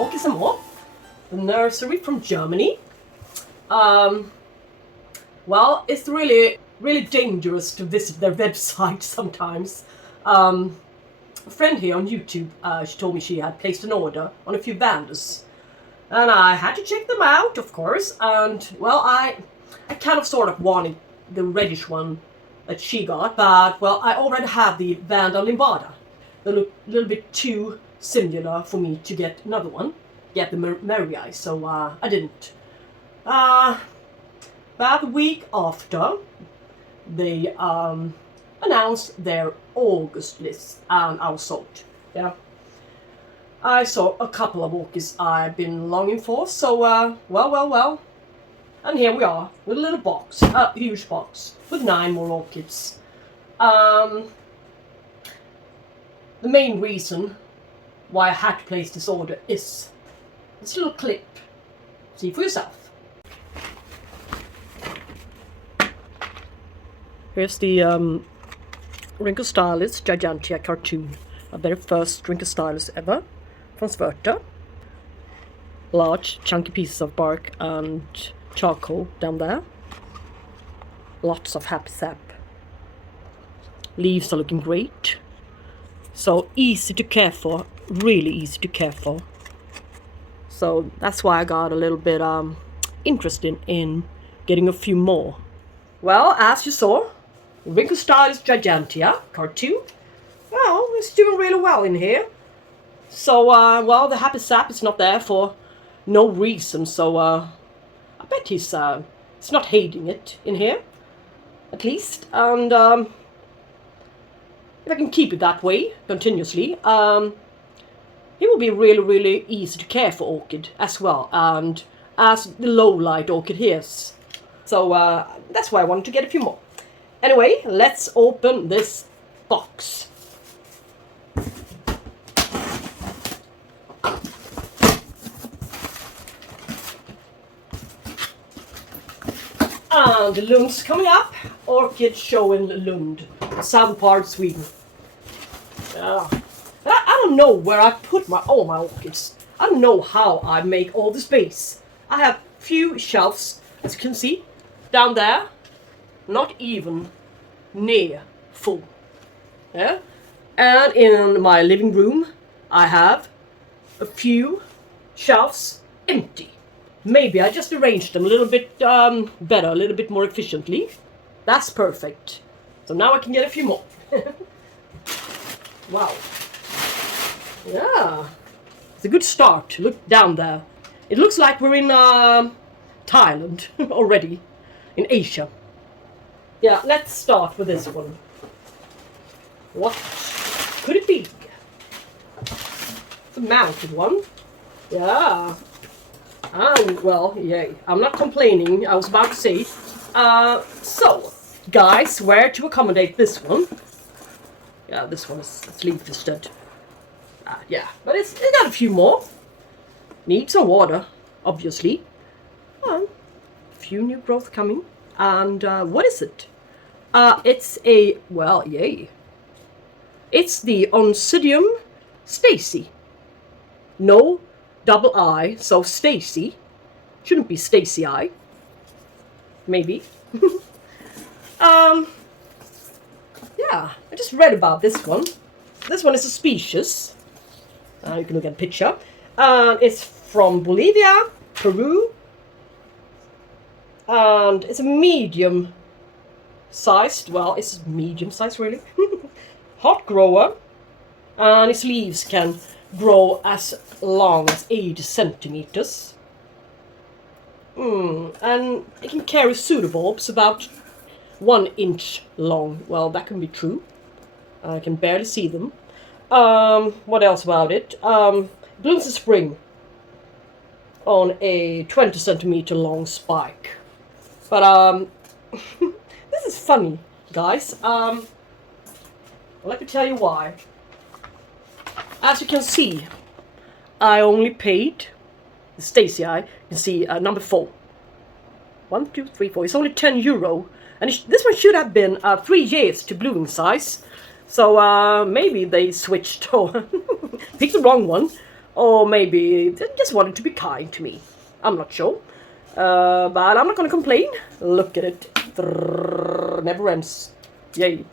Orchids and More, the nursery from Germany. Well, it's really dangerous to visit their website sometimes. A friend here on YouTube, she told me she had placed an order on a few Vandas. And I had to check them out, of course, and, well, I kind of sort of wanted the reddish one that she got, but, well, I already have the Vanda limbata. They look a little bit too similar for me to get another one, get the Marii, so I didn't. About a week after, they announced their August list, and I was sold. Yeah, I saw a couple of orchids I've been longing for, so well, and here we are with a little box, a huge box with 9 more orchids. The main reason why I had to place this order is this little clip. See for yourself. Here's the Rhynchostylis gigantea cartoon, our very first Rhynchostylis ever, from Sverta. Large chunky pieces of bark and charcoal down there. Lots of happy sap. Leaves are looking great. So easy to care for, really easy to care for. So that's why I got a little bit interested in getting a few more. Well, as you saw, Rhynchostylis gigantea cartoon, well, it's doing really well in here. So, well, the happy sap is not there for no reason, so I bet he's not hating it in here, at least. And if I can keep it that way continuously, he will be really easy to care for orchid as well, and as the low light orchid here is. So that's why I wanted to get a few more. Anyway, let's open this box. And the Lund's coming up. Orchid show in Lund, southern part of Sweden. I don't know where I put all my orchids. I don't know how I make all the space. I have few shelves, as you can see, down there. Not even near full. Yeah? And in my living room, I have a few shelves empty. Maybe I just arranged them a little bit better, a little bit more efficiently. That's perfect. So now I can get a few more. Wow. Yeah. It's a good start. Look down there. It looks like we're in Thailand already, in Asia. Yeah, let's start with this one. What could it be? It's a mounted one. Yeah. And, well, yay. I'm not complaining. I was about to say. So, guys, where to accommodate this one? Yeah, this one is leaf-fisted. Yeah, but it got a few more. Need some water, obviously. A few new growth coming. And what is it? It's a, well, yay. It's the Oncidium Stacyi. No double I, so Stacyi. Shouldn't be Stacyi. Maybe. Yeah, I just read about this one. This one is a species. You can look at a picture. It's from Bolivia, Peru. And it's a medium sized, well, it's medium sized really. Hot grower. And its leaves can grow as long as 80 centimeters. And it can carry pseudobulbs about 1 inch long. Well, that can be true. I can barely see them. What else about it? Blooms in spring on a 20 centimeter long spike. But this is funny, guys. Let me tell you why. As you can see, I only paid the Stacyi. You can see number 4. 1, 2, 3, 4. It's only €10, and this one should have been 3 years to blooming size. So maybe they switched or picked the wrong one. Or maybe they just wanted to be kind to me. I'm not sure. But I'm not going to complain. Look at it. Never ends. Yay.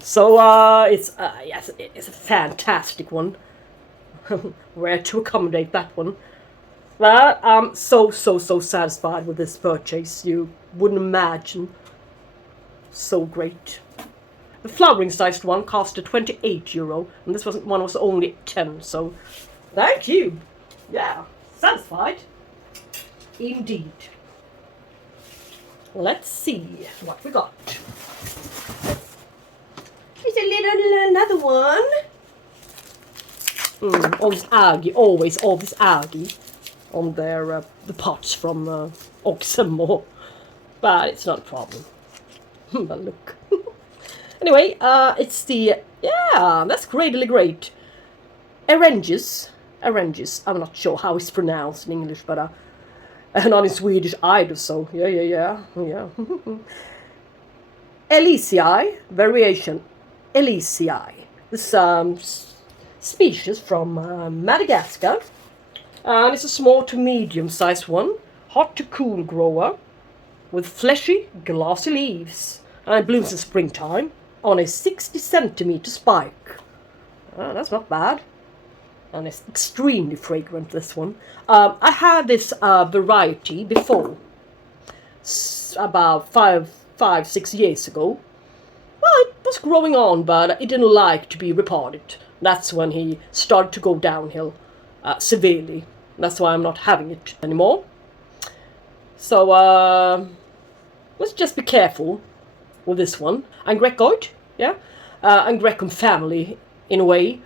So, yes, it's a fantastic one. Where to accommodate that one. But I'm so satisfied with this purchase. You wouldn't imagine. So great. The flowering sized one costed €28, and this one was only 10. So, thank you. Yeah, satisfied. Indeed. Let's see what we got. Here's another one. All this algae, always all this algae on their the pots from Orchids and More, but it's not a problem. But look. Anyway, it's the that's really great. Oranges. I'm not sure how it's pronounced in English, but not in Swedish either. So yeah. Elysii variation. Elysii. This species from Madagascar, and it's a small to medium-sized one, hot to cool grower, with fleshy, glossy leaves, and it blooms in springtime on a 60-centimeter spike. That's not bad. And it's extremely fragrant, this one. I had this variety before, about 5-6 years ago. Well, it was growing on, but it didn't like to be repotted. That's when he started to go downhill severely. That's why I'm not having it anymore. So, let's just be careful with this one. Angrecoid, yeah? Angrecum family, in a way.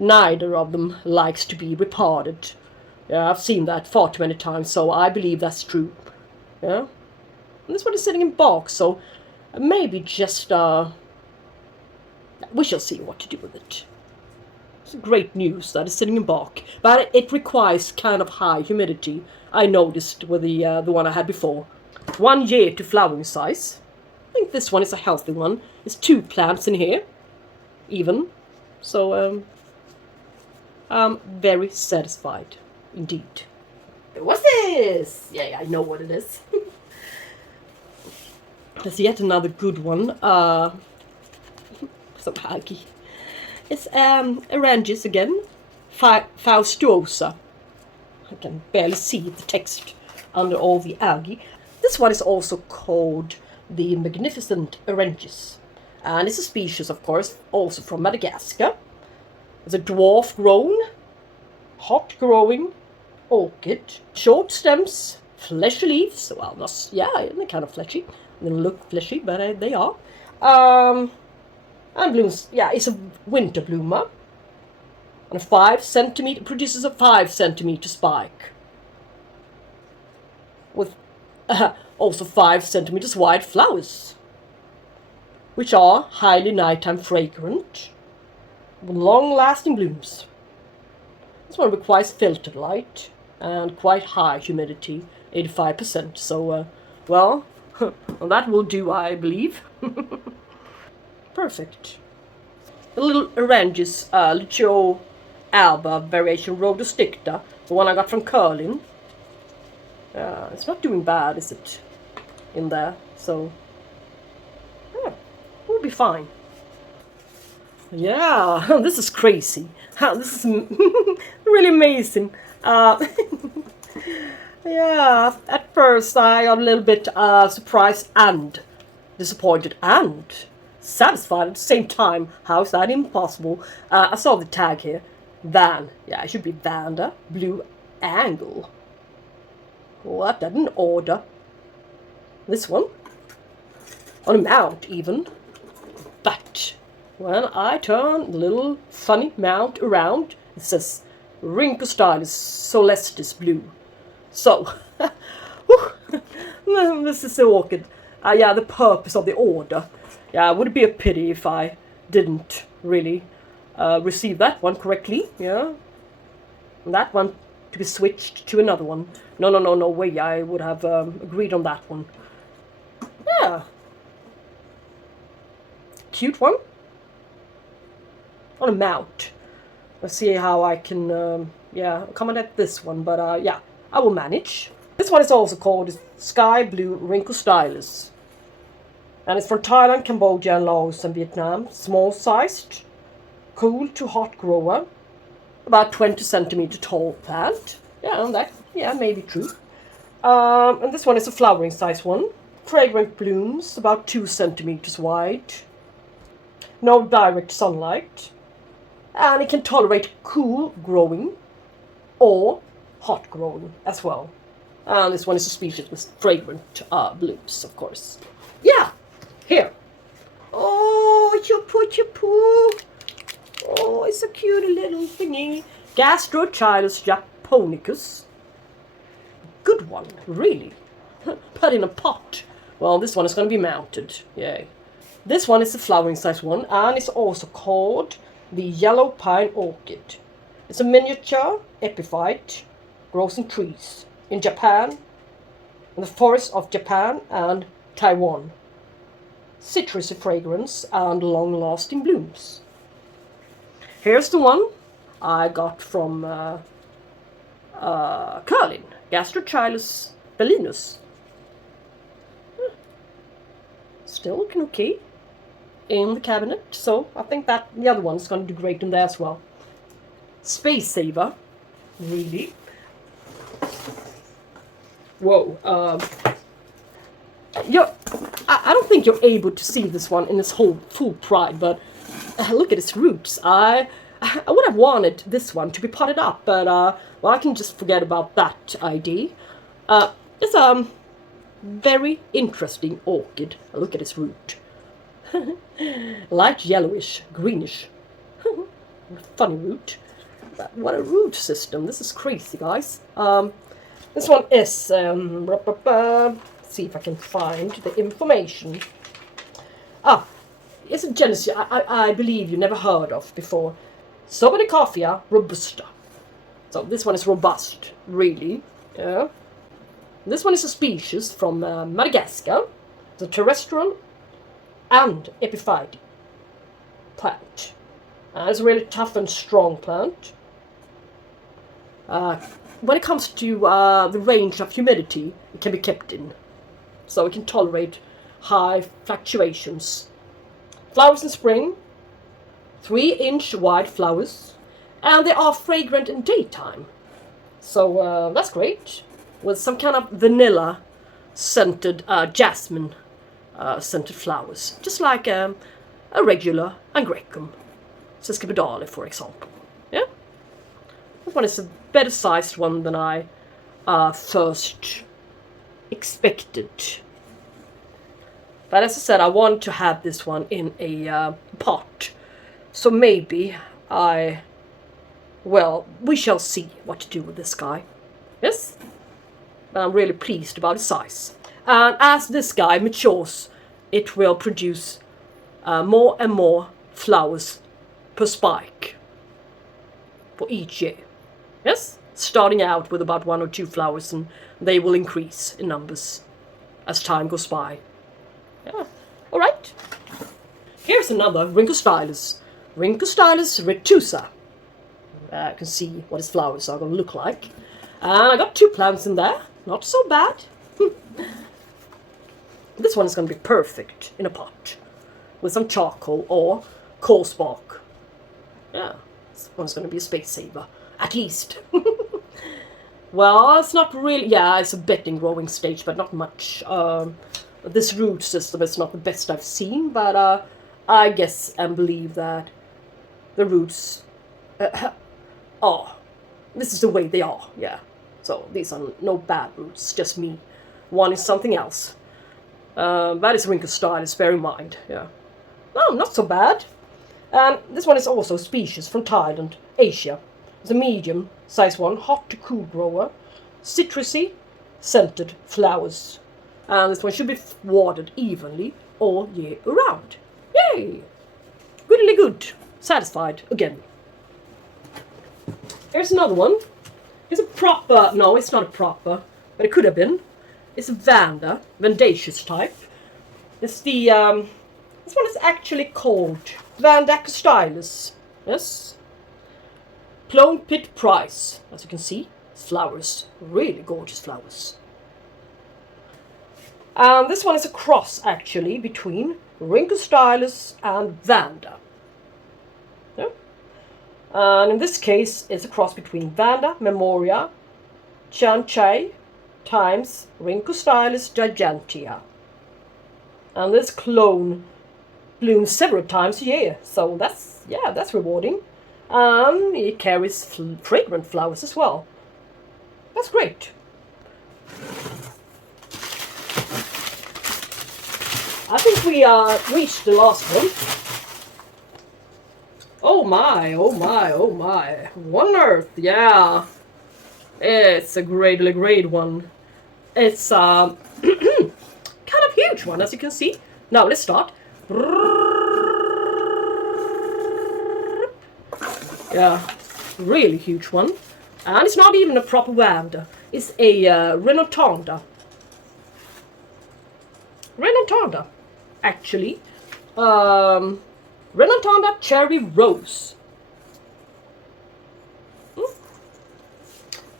Neither of them likes to be repotted. Yeah, I've seen that far too many times, so I believe that's true. Yeah? And this one is sitting in box, so maybe just, we shall see what to do with it. It's great news that it's sitting in bark, but it requires kind of high humidity. I noticed with the one I had before. 1 year to flowering size. I think this one is a healthy one. There's 2 plants in here, even. So I'm very satisfied, indeed. What's this? Yeah, I know what it is. There's yet another good one. Some algae. It's oranges again. Faustuosa. I can barely see the text under all the algae. This one is also called the magnificent oranges. And it's a species, of course, also from Madagascar. It's a dwarf grown, hot growing orchid. Short stems, fleshy leaves. Well, not, they're kind of fleshy. They don't look fleshy, but they are. And blooms, it's a winter bloomer. And 5 centimeter, produces a 5 centimeter spike. With also 5 centimeters wide flowers. Which are highly nighttime fragrant. With long lasting blooms. This one requires filtered light. And quite high humidity, 85%. So, well, that will do, I believe. Perfect. The little oranges, Lucio alba variation Rhodosticta, the one I got from Karin. It's not doing bad, is it? In there, so we'll be fine. Yeah, this is crazy. This is really amazing. Yeah, at first I got a little bit surprised and disappointed and satisfied at the same time. How is that impossible? I saw the tag here. It should be Vanda, blue angle. What? I didn't order this one. On a mount, even. But when I turn the little funny mount around, it says Rhynchostylis Coelestis blue. So, this is the orchid. The purpose of the order. Yeah, would it be a pity if I didn't really receive that one correctly? Yeah. And that one to be switched to another one. No way, I would have agreed on that one. Yeah. Cute one. On a mount. Let's see how I can, accommodate this one. But yeah, I will manage. This one is also called Sky Blue Rhynchostylis. And it's from Thailand, Cambodia, and Laos and Vietnam. Small sized, cool to hot grower. About 20 centimeter tall plant. Yeah, maybe true. And this one is a flowering size one. Fragrant blooms, about 2 centimeters wide. No direct sunlight. And it can tolerate cool growing or hot growing as well. And this one is a species with fragrant blooms, of course. Yeah, here. Oh, chapu. Oh, it's a cute little thingy. Gastrochilus Japonicus. Good one, really. Put in a pot. Well, this one is going to be mounted. Yay. This one is a flowering size one, and it's also called the yellow pine orchid. It's a miniature epiphyte, grows in trees in Japan, in the forests of Japan and Taiwan. Citrusy fragrance and long-lasting blooms. Here's the one I got from Karin, Gastrochilus bellinus. Still looking okay in the cabinet, so I think that the other one's going to do great in there as well. Space saver, really. Whoa. I don't think you're able to see this one in its whole full pride, but look at its roots. I would have wanted this one to be potted up, but well, I can just forget about that idea. It's a very interesting orchid. Look at its root. Light yellowish, greenish. Funny root. But what a root system. This is crazy, guys. This one is, see if I can find the information. It's a genus I believe you never heard of before. Sobenikoffia Robusta. So this one is robust, really. Yeah. This one is a species from Madagascar. It's a terrestrial and epiphyte plant. It's a really tough and strong plant. When it comes to the range of humidity, it can be kept in. So it can tolerate high fluctuations. Flowers in spring, 3-inch wide flowers, and they are fragrant in daytime. So that's great. With some kind of vanilla scented, jasmine scented flowers. Just like a regular Angraecum, Sesquipedale, for example. Yeah? This one is a better sized one than I first expected. But as I said, I want to have this one in a pot. So maybe we shall see what to do with this guy. Yes? But I'm really pleased about the size. And as this guy matures, it will produce more and more flowers per spike for each year. Yes? Starting out with about 1 or 2 flowers, and they will increase in numbers as time goes by. Yeah. Alright. Here's another Rhynchostylis. Rhynchostylis Retucer. You can see what its flowers are going to look like. And I got 2 plants in there. Not so bad. This one is going to be perfect in a pot with some charcoal or coarse bark. Yeah, this one's going to be a space saver, at least. Well, it's not really. Yeah, it's a bit in growing stage, but not much. This root system is not the best I've seen, but I guess and believe that the roots this is the way they are. Yeah. So these are no bad roots, just me. One is something else. That is Rhynchostylis, bear in mind. Yeah. Oh, not so bad. And this one is also a species from Thailand, Asia. It's a medium size one, hot to cool grower, citrusy, scented flowers. And this one should be watered evenly all year around. Yay! Goodly good. Satisfied again. Here's another one. It's a proper, no, it's not a proper, but it could have been. It's a Vanda, Vandaceous type. It's the, this one is actually called Vandaceous. Yes. Ploenpit price. As you can see, flowers, really gorgeous flowers. And this one is a cross actually between Rhynchostylis and Vanda. Yeah? And in this case, it's a cross between Vanda memoria, Stacyi times Rhynchostylis gigantea. And this clone blooms several times a year, so that's rewarding. And it carries fragrant flowers as well. That's great. I think we reached the last one. Oh my, oh my, oh my. One Earth, yeah. It's a great one. It's kind of huge one, as you can see. Now let's start. Yeah, really huge one. And it's not even a proper Vanda. It's a Renantanda. Renantanda, actually. Renantanda Cherry Rose.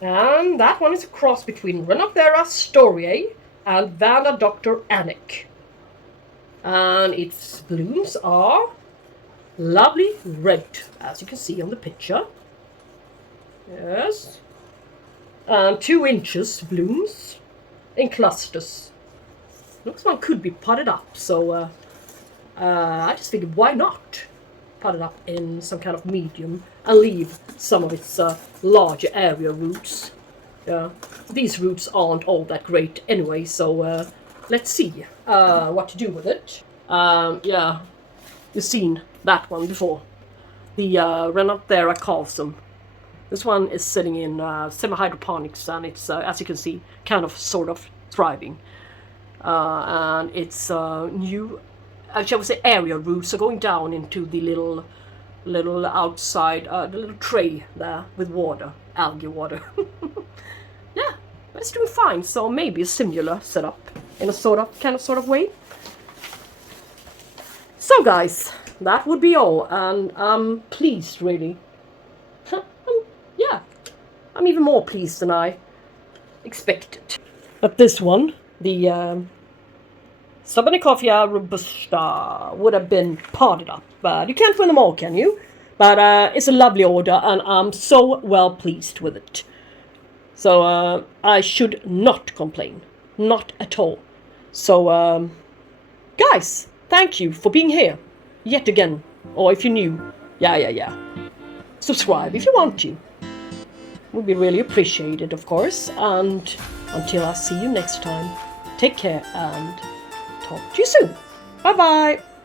And that one is a cross between Renantanda Stacyi and Vanda Dr. Annick. And its blooms are lovely red, as you can see on the picture. Yes. And 2 inches blooms in clusters. Looks one could be potted up, so I just figured why not pot it up in some kind of medium and leave some of its larger area roots. Yeah, these roots aren't all that great anyway, so let's see what to do with it. Yeah, you've seen that one before. The Renantanda calvsum. This one is sitting in semi-hydroponics, and it's, as you can see, kind of sort of thriving. And it's new, shall we say, area roots are going down into the little outside, the little tray there with water, algae water. Yeah, but it's doing fine. So maybe a similar setup in a sort of way. So guys, that would be all, and I'm pleased really. Yeah, I'm even more pleased than I expected. But this one, the Sobenikoffia Robusta, would have been potted up, but you can't win them all, can you? But it's a lovely order, and I'm so well pleased with it. So I should not complain, not at all. So guys, thank you for being here yet again, or if you're new, yeah, subscribe if you want to. Would be really appreciated, of course. And until I see you next time, take care and talk to you soon. Bye bye.